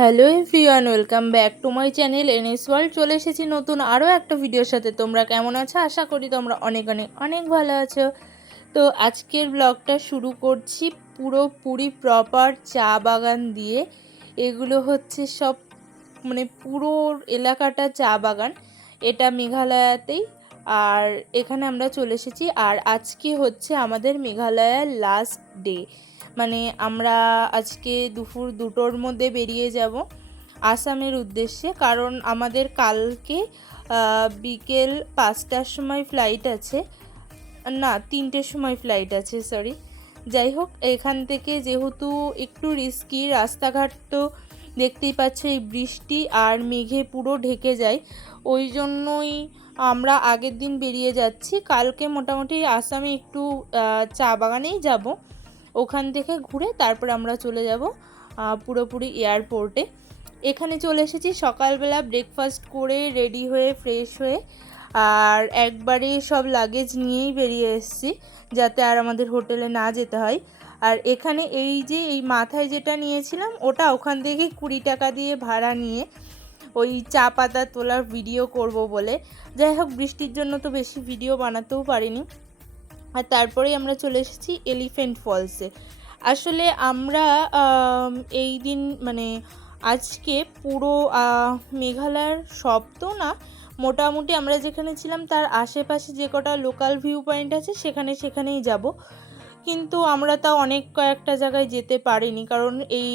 Hello everyone, welcome back to my channel NS world. চলে এসেছি নতুন আরও একটা ভিডিওর সাথে। তোমরা কেমন আছো? আশা করি তোমরা অনেক অনেক অনেক ভালো আছো। তো আজকের ব্লগটা শুরু করছি পুরোপুরি প্রপার চা বাগান দিয়ে। এগুলো হচ্ছে সব মানে পুরো এলাকাটা চা বাগান। এটা মেঘালয়াতেই। আর এখানে আমরা চলে এসেছি। আর আজকে হচ্ছে আমাদের মেঘালয়ার লাস্ট ডে মানে আমরা আজকে দুপুর দুটোর মধ্যে বেরিয়ে যাব আসামের উদ্দেশ্যে, কারণ আমাদের কালকে বিকেল পাঁচটার সময় ফ্লাইট আছে। না, তিনটের সময় ফ্লাইট আছে সরি যাই হোক, এখান থেকে যেহেতু একটু রিস্কি রাস্তাঘাট তো দেখতেই পাচ্ছ এই বৃষ্টি আর মেঘে পুরো ঢেকে যায়। ওই জন্যই আমরা আগের দিন বেরিয়ে যাচ্ছি। কালকে মোটামুটি আসামে একটু চা বাগানেই যাব। ওখান থেকে ঘুরে তারপর আমরা চলে যাব পুরোপুরি এয়ারপোর্টে। এখানে চলে এসেছি, সকালবেলা ব্রেকফাস্ট করে রেডি হয়ে ফ্রেশ হয়ে, আর একবারে সব লাগেজ নিয়েই বেরিয়ে এসেছি, যাতে আর আমাদের হোটেলে না যেতে হয়। আর এখানে এই যে, এই মাথায় যেটা নিয়েছিলাম, ওটা ওখান থেকে কুড়ি টাকা দিয়ে ভাড়া নিয়ে ওই চা পাতা তোলার ভিডিও করব বলে। যাই হোক, বৃষ্টির জন্য তো বেশি ভিডিও বানাতেও পারিনি। আর তারপরেই আমরা চলে এসেছি এলিফেন্ট ফলসে আসলে আমরা এই দিন মানে আজকে পুরো মেঘালয়ের সব তো না, মোটামুটি আমরা যেখানে ছিলাম তার আশেপাশে যে কটা লোকাল ভিউ পয়েন্ট আছে সেখানে সেখানেই যাব। কিন্তু আমরা তাও অনেক কয়েকটা জায়গায় যেতে পারিনি, কারণ এই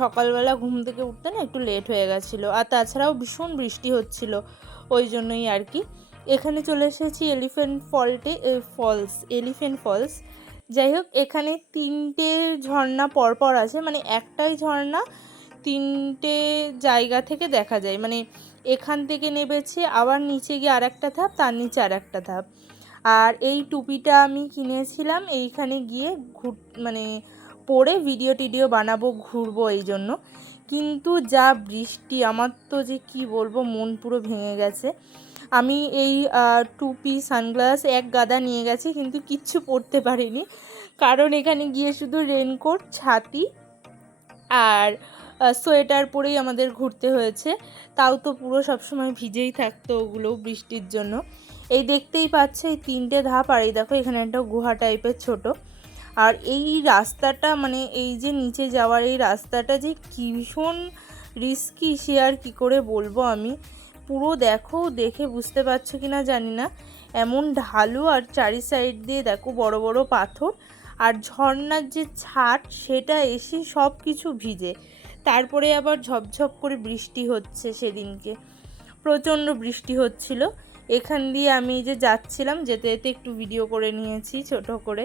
সকালবেলা ঘুম থেকে উঠতে না একটু লেট হয়ে গেছিল। আর তাছাড়াও ভীষণ বৃষ্টি হচ্ছিল, ওই জন্যই আর কি। এখানে চলে এসেছি এলিফেন্ট ফল্টে ফলস এলিফেন্ট ফলস যাই হোক এখানে তিনটে ঝর্ণা পরপর আছে মানে একটাই ঝর্ণা তিনটে জায়গা থেকে দেখা যায়। মানে এখান থেকে নেবেছে আবার নিচে গিয়ে আর একটা ধাপ, তার নিচে আর একটা ধাপ। আর এই টুপিটা আমি কিনেছিলাম, এইখানে গিয়ে ঘুর মানে পরে ভিডিও টিডিও বানাবো, ঘুরবো এই জন্য। কিন্তু যা বৃষ্টি, আমার তো যে কি বলব, মন পুরো ভেঙে গেছে। আমি এই টুপি, সানগ্লাস, এক গাদা নিয়ে গেছি, কিন্তু কিচ্ছু পরতে পারিনি। কারণ এখানে গিয়ে শুধু রেনকোট, ছাতি আর সোয়েটার পরেই আমাদের ঘুরতে হয়েছে। তাও তো পুরো সবসময় ভিজেই থাকতো ওগুলো বৃষ্টির জন্য। এই দেখতেই পাচ্ছে এই তিনটে ধাপ, আর এই দেখো এখানে একটা গুহা টাইপের ছোট। আর এই রাস্তাটা মানে এই যে নিচে যাওয়ার এই রাস্তাটা যে কি ভীষণ রিস্কি সে আর কী করে বলব আমি। পুরো দেখো, দেখে বুঝতে পারছ কি না জানি না। এমন ঢালু আর চারি সাইড দিয়ে দেখো বড় বড় পাথর আর ঝর্ণার যে ছাট, সেটা এসে সব কিছু ভিজে। তারপরে আবার ঝপঝপ করে বৃষ্টি হচ্ছে সেদিনকে। প্রচণ্ড বৃষ্টি হচ্ছিল। এখান দিয়ে আমি যে যাচ্ছিলাম, যেতে যেতে একটু ভিডিও করে নিয়েছি ছোট করে।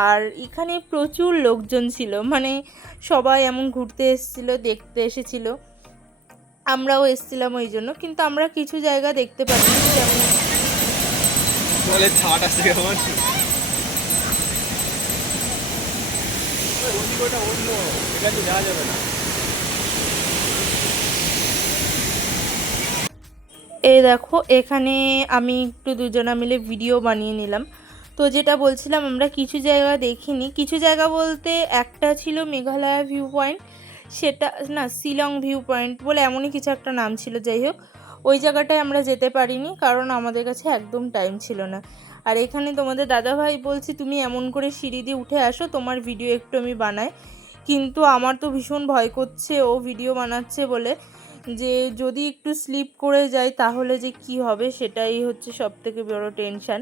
আর এখানে প্রচুর লোকজন ছিল মানে সবাই এমন ঘুরতে এসেছিল, দেখতে এসেছিল। আমরাও এসেছিলাম ওই জন্য কিন্তু আমরা কিছু জায়গা দেখতে পাচ্ছি যেমন এই দেখো এখানে আমি একটু দুজনা মিলে ভিডিও বানিয়ে নিলাম। তো যেটা বলছিলাম আমরা কিছু জায়গা দেখিনি। কিছু জায়গা বলতে একটা ছিল মেঘালয়া ভিউ পয়েন্ট সেটা, না, শিলং ভিউ পয়েন্ট বলে এমনই কিছু একটা নাম ছিল, যাই হোক। ওই জায়গাটায় আমরা যেতে পারিনি, কারণ আমাদের কাছে একদম টাইম ছিল না। আর এখানে তোমাদের দাদাভাই বলছি, তুমি এমন করে সিঁড়ি দিয়ে উঠে আসো, তোমার ভিডিও একটু আমি বানাই। কিন্তু আমার তো ভীষণ ভয় করছে, ও ভিডিও বানাচ্ছে বলে যে, যদি একটু স্লিপ করে যায় তাহলে যে কি হবে? সেটাই হচ্ছে সব থেকে বড় টেনশান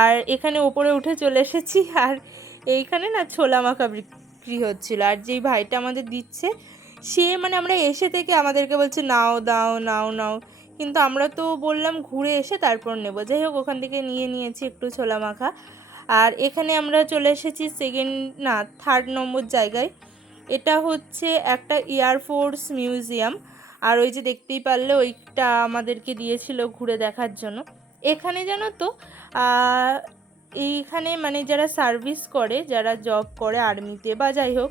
আর এখানে ওপরে উঠে চলে এসেছি, আর এইখানে না, ছোলা মাখা বিক্রি হচ্ছিল। আর যেই ভাইটা আমাদের দিচ্ছে, সে মানে আমরা এসে থেকে আমাদেরকে বলছে, নাও, দাও, নাও নাও। কিন্তু আমরা তো বললাম, ঘুরে এসে তারপর নেব। যাই হোক, ওখান থেকে নিয়ে নিয়েছি একটু ছোলা মাখা। আর এখানে আমরা চলে এসেছি সেকেন্ড না থার্ড নম্বর জায়গায়। এটা হচ্ছে একটা এয়ারফোর্স মিউজিয়াম আর ওই যে দেখতেই পারলে, ওইটা আমাদেরকে দিয়েছিল ঘুরে দেখার জন্য। এখানে জানো তো এইখানে মানে যারা সার্ভিস করে, যারা জব করে আর্মিতে বা যাই হোক,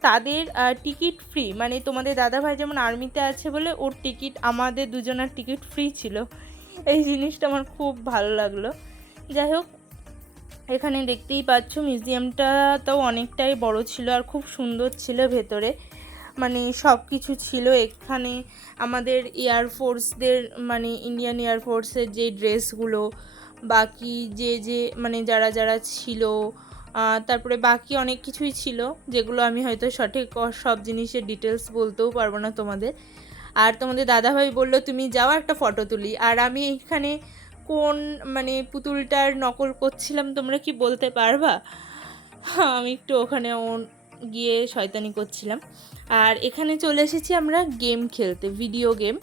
তাদের টিকিট ফ্রি মানে তোমাদের দাদাভাই যেমন আর্মিতে আছে বলে, ওর টিকিট আমাদের দুজনের টিকিট ফ্রি ছিল। এই জিনিসটা আমার খুব ভালো লাগল। যাই হোক, এখানে দেখতেই পাচ্ছ মিউজিয়ামটা তো অনেকটাই বড় ছিল আর খুব সুন্দর ছিল ভেতরে। মানে সব কিছু ছিল এখানে। আমাদের এয়ারফোর্সদের মানে ইন্ডিয়ান এয়ারফোর্সের যে ড্রেসগুলো বাকি যে যে মানে যারা যারা ছিল তারপরে বাকি অনেক কিছুই ছিল, যেগুলো আমি হয়তো সঠিক সব জিনিসের ডিটেলস বলতেও পারব না তোমাদের। আর তোমাদের দাদাভাই বলল, তুমি যাও একটা ফটো তুলি। আর আমি এখানে কোন মানে পুতুলটার নকল করছিলাম তোমরা কি বলতে পারবা? আমি একটু ওখানে গিয়ে শয়তানি করছিলাম। আর এখানে চলে এসেছি আমরা গেম খেলতে ভিডিও গেম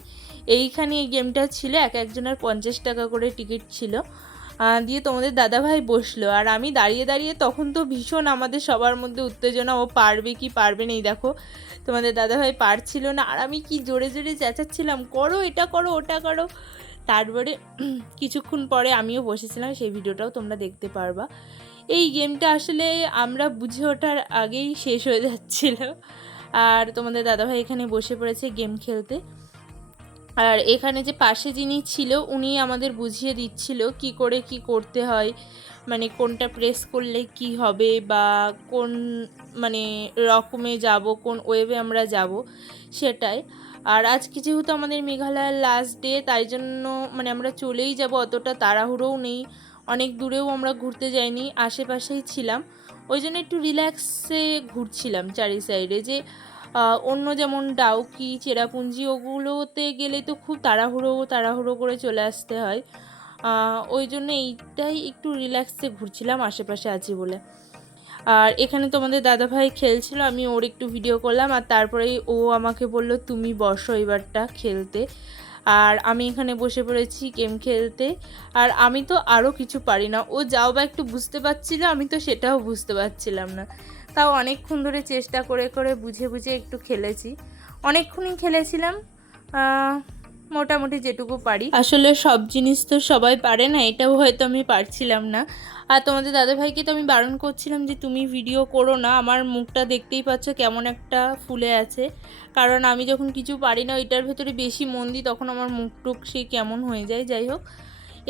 এইখানে এই গেমটা ছিল এক একজনের পঞ্চাশ টাকা করে টিকিট ছিল। দিয়ে তোমাদের দাদাভাই বসল। আর আমি দাঁড়িয়ে দাঁড়িয়ে তখন তো ভীষণ আমাদের সবার মধ্যে উত্তেজনা, ও পারবে কি পারবে না, এই দেখো, তোমাদের দাদাভাই পারছিল না। আর আমি কি জোরে জোরে চেঁচাচ্ছিলাম, করো, এটা করো, ওটা করো। তারপরে কিছুক্ষণ পরে আমিও বসেছিলাম, সেই ভিডিওটাও তোমরা দেখতে পারবা। এই গেমটা আসলে আমরা বুঝে ওঠার আগেই শেষ হয়ে যাচ্ছিল। আর তোমাদের দাদাভাই এখানে বসে পড়েছে গেম খেলতে। আর এখানে যে পাশে যিনি ছিল, উনি আমাদের বুঝিয়ে দিচ্ছিল কি করে কি করতে হয় মানে কোনটা প্রেস করলে কি হবে বা কোন মানে রকমে যাব, কোন ওয়েবে আমরা যাব, সেটাই। আর আজকে যেহেতু আমাদের মেঘালয়ের লাস্ট ডে তাই জন্য মানে আমরা চলেই যাব, অতটা তাড়াহুড়োও নেই। অনেক দূরেও আমরা ঘুরতে যাইনি, আশেপাশেই ছিলাম। ওই জন্য একটু রিল্যাক্সে ঘুরছিলাম চারি সাইডে যে অন্য যেমন ডাউকি, চেরাপুঞ্জি, ওগুলোতে গেলে তো খুব তাড়াহুড়ো তাড়াহুড়ো করে চলে আসতে হয়। ওই জন্য এইটাই একটু রিল্যাক্সে ঘুরছিলাম, আশেপাশে আছি বলে। আর এখানে তোমাদের দাদাভাই খেলছিল, আমি ওর একটু ভিডিও করলাম, আর তারপরেই ও আমাকে বলল, তুমি বসো এবারটা খেলতে। আর আমি এখানে বসে পড়েছি গেম খেলতে। আর আমি তো আরও কিছু পারি না। ও যাও বা একটু বুঝতে পারছিল, আমি তো সেটাও বুঝতে পারছিলাম না। তাও অনেকক্ষণ ধরে চেষ্টা করে করে বুঝে বুঝে একটু খেলেছি। অনেকক্ষণই খেলেছিলাম মোটামুটি যেটুকু পারি। আসলে সব জিনিস তো সবাই পারে না, এটাও হয়তো আমি পারছিলাম না। আর তোমাদের দাদাভাইকে তো আমি বারণ করছিলাম যে তুমি ভিডিও করো না, আমার মুখটা দেখতেই পাচ্ছ কেমন একটা ফুলে আছে। কারণ আমি যখন কিছু পারি না, ওইটার ভেতরে বেশি মন দিই, তখন আমার মুখ টুক সে কেমন হয়ে যায়, যাই হোক।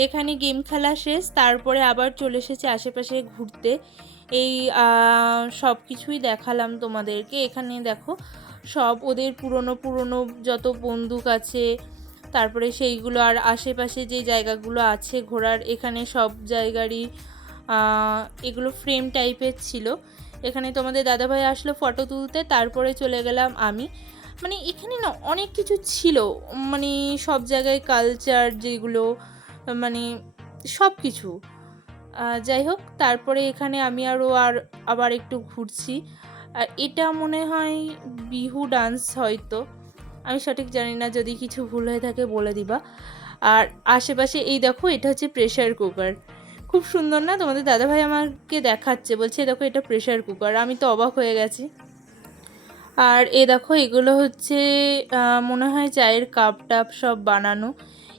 এখানে গেম খেলা শেষ, তারপরে আবার চলে এসেছে আশেপাশে ঘুরতে। এই সব কিছুই দেখালাম তোমাদেরকে। এখানে দেখো, সব ওদের পুরনো পুরনো যত বন্দুক আছে, তারপরে সেইগুলো আর আশেপাশে যে জায়গাগুলো আছে ঘোরার, এখানে সব জায়গারই এগুলো ফ্রেম টাইপের ছিল। এখানে তোমাদের দাদাভাই আসলো ফটো তুলতে, তারপরে চলে গেলাম আমি। মানে এখানে না অনেক কিছু ছিল মানে সব জায়গায় কালচার যেগুলো মানে সব কিছু। যাই হোক, তারপরে এখানে আমি আরও আর আবার একটু ঘুরছি। আর এটা মনে হয় বিহু ডান্স হয়তো। আমি সঠিক জানি না, যদি কিছু ভুল হয়ে থাকে বলে দিবা। আর আশেপাশে এই দেখো, এটা হচ্ছে প্রেশার কুকার খুব সুন্দর না? তোমাদের দাদাভাই আমাকে দেখাচ্ছে, বলছে, "এই দেখো, এটা প্রেশার কুকার আমি তো অবাক হয়ে গেছি। আর এ দেখো, এগুলো হচ্ছে মনে হয় চায়ের কাপ টাপ সব বানানো।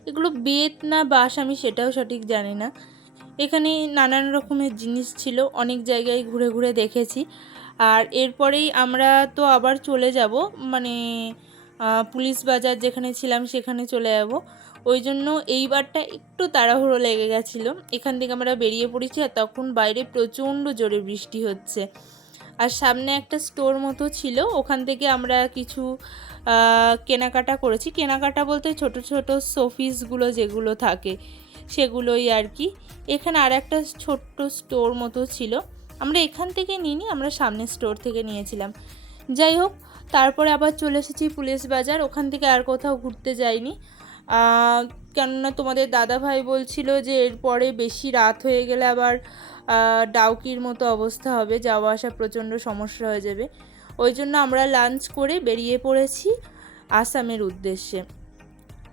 এগুলো বেত না বাঁশ আমি সেটাও সঠিক জানি না। এখানে নানান রকমের জিনিস ছিল, অনেক জায়গায় ঘুরে ঘুরে দেখেছি। আর এরপরেই আমরা তো আবার চলে যাব মানে পুলিশ বাজার যেখানে ছিলাম সেখানে চলে যাব। ওই জন্য এইবারটা একটু তাড়াহুড়ো লেগে গেছিল। এখান থেকে আমরা বেরিয়ে পড়েছি আর তখন বাইরে প্রচণ্ড জোরে বৃষ্টি হচ্ছে। আর সামনে একটা স্টোর মতো ছিল, ওখান থেকে আমরা কিছু কেনাকাটা করেছি। কেনাকাটা বলতে ছোট ছোট শোপিসগুলো যেগুলো থাকে সেগুলোই আর কি। এখানে আর একটা ছোট্ট স্টোর মতো ছিল। আমরা এখান থেকে নিইনি, আমরা সামনের স্টোর থেকে নিয়েছিলাম। যাই হোক, তারপরে আবার চলে এসেছি পুলিশ বাজার। ওখান থেকে আর কোথাও ঘুরতে যাইনি। কেননা তোমাদের দাদা ভাই বলছিল যে এরপরে বেশি রাত হয়ে গেলে আবার ডাউকির মতো অবস্থা হবে, যাওয়া আসা প্রচণ্ড সমস্যা হয়ে যাবে। ওই জন্য আমরা লাঞ্চ করে বেরিয়ে পড়েছি আসামের উদ্দেশ্যে।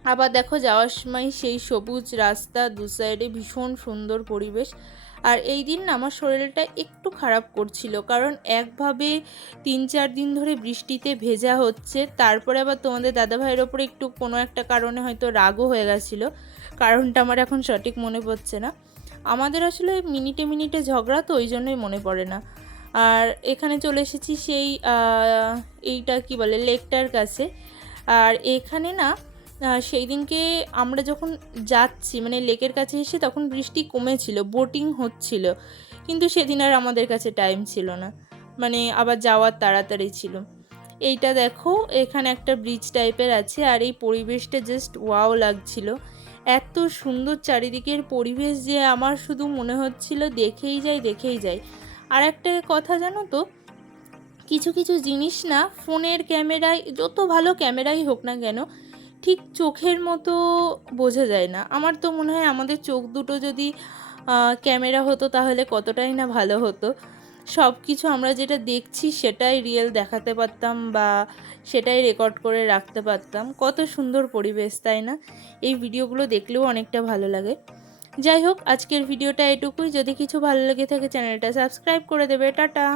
আবার দেখো যাওয়ার সময় সেই সবুজ রাস্তা দু সাইডে ভীষণ সুন্দর পরিবেশ। আর এই দিন না আমার শরীরটা একটু খারাপ করছিল, কারণ একভাবে তিন চার দিন ধরে বৃষ্টিতে ভেজা হচ্ছে, তারপরে আবার তোমাদের দাদাভাইয়ের ওপরে একটু কোনো একটা কারণে হয়তো রাগও হয়ে গেছিল, কারণটা আমার এখন সঠিক মনে পড়ছে না। আমাদের আসলে মিনিটে মিনিটে ঝগড়া তো ওই জন্যই মনে পড়ে না। আর এখানে চলে এসেছি সেই এইটা কি বলে, লেকটার কাছে। আর এখানে না সেই দিনকে আমরা যখন যাচ্ছি মানে লেকের কাছে এসে তখন বৃষ্টি কমেছিল বোটিং হচ্ছিল। কিন্তু সেদিন আর আমাদের কাছে টাইম ছিল না মানে আবার যাওয়ার তাড়াতাড়ি ছিল। এইটা দেখো, এখানে একটা ব্রিজ টাইপের আছে আর এই পরিবেশটা জাস্ট ওয়াও লাগছিল। এত সুন্দর চারিদিকের পরিবেশ যে আমার শুধু মনে হচ্ছিল দেখেই যাই দেখেই যাই। আর একটা কথা জানো তো, কিছু কিছু জিনিস না, ফোনের ক্যামেরায়, যত ভালো ক্যামেরাই হোক না কেন ঠিক চোখের মতো বোঝা যায় না। আমার তো মনে হয় আমাদের চোখ দুটো যদি ক্যামেরা হতো তাহলে কতটাই না ভালো হতো। সব কিছু আমরা যেটা দেখছি সেটাই রিয়েল দেখাতে পারতাম বা সেটাই রেকর্ড করে রাখতে পারতাম। কত সুন্দর পরিবেশ, তাই না? এই ভিডিওগুলো দেখলেও অনেকটা ভালো লাগে। যাই হোক, আজকের ভিডিওটা এটুকুই। যদি কিছু ভালো লেগে থাকে, চ্যানেলটা সাবস্ক্রাইব করে দেবে। টাটা!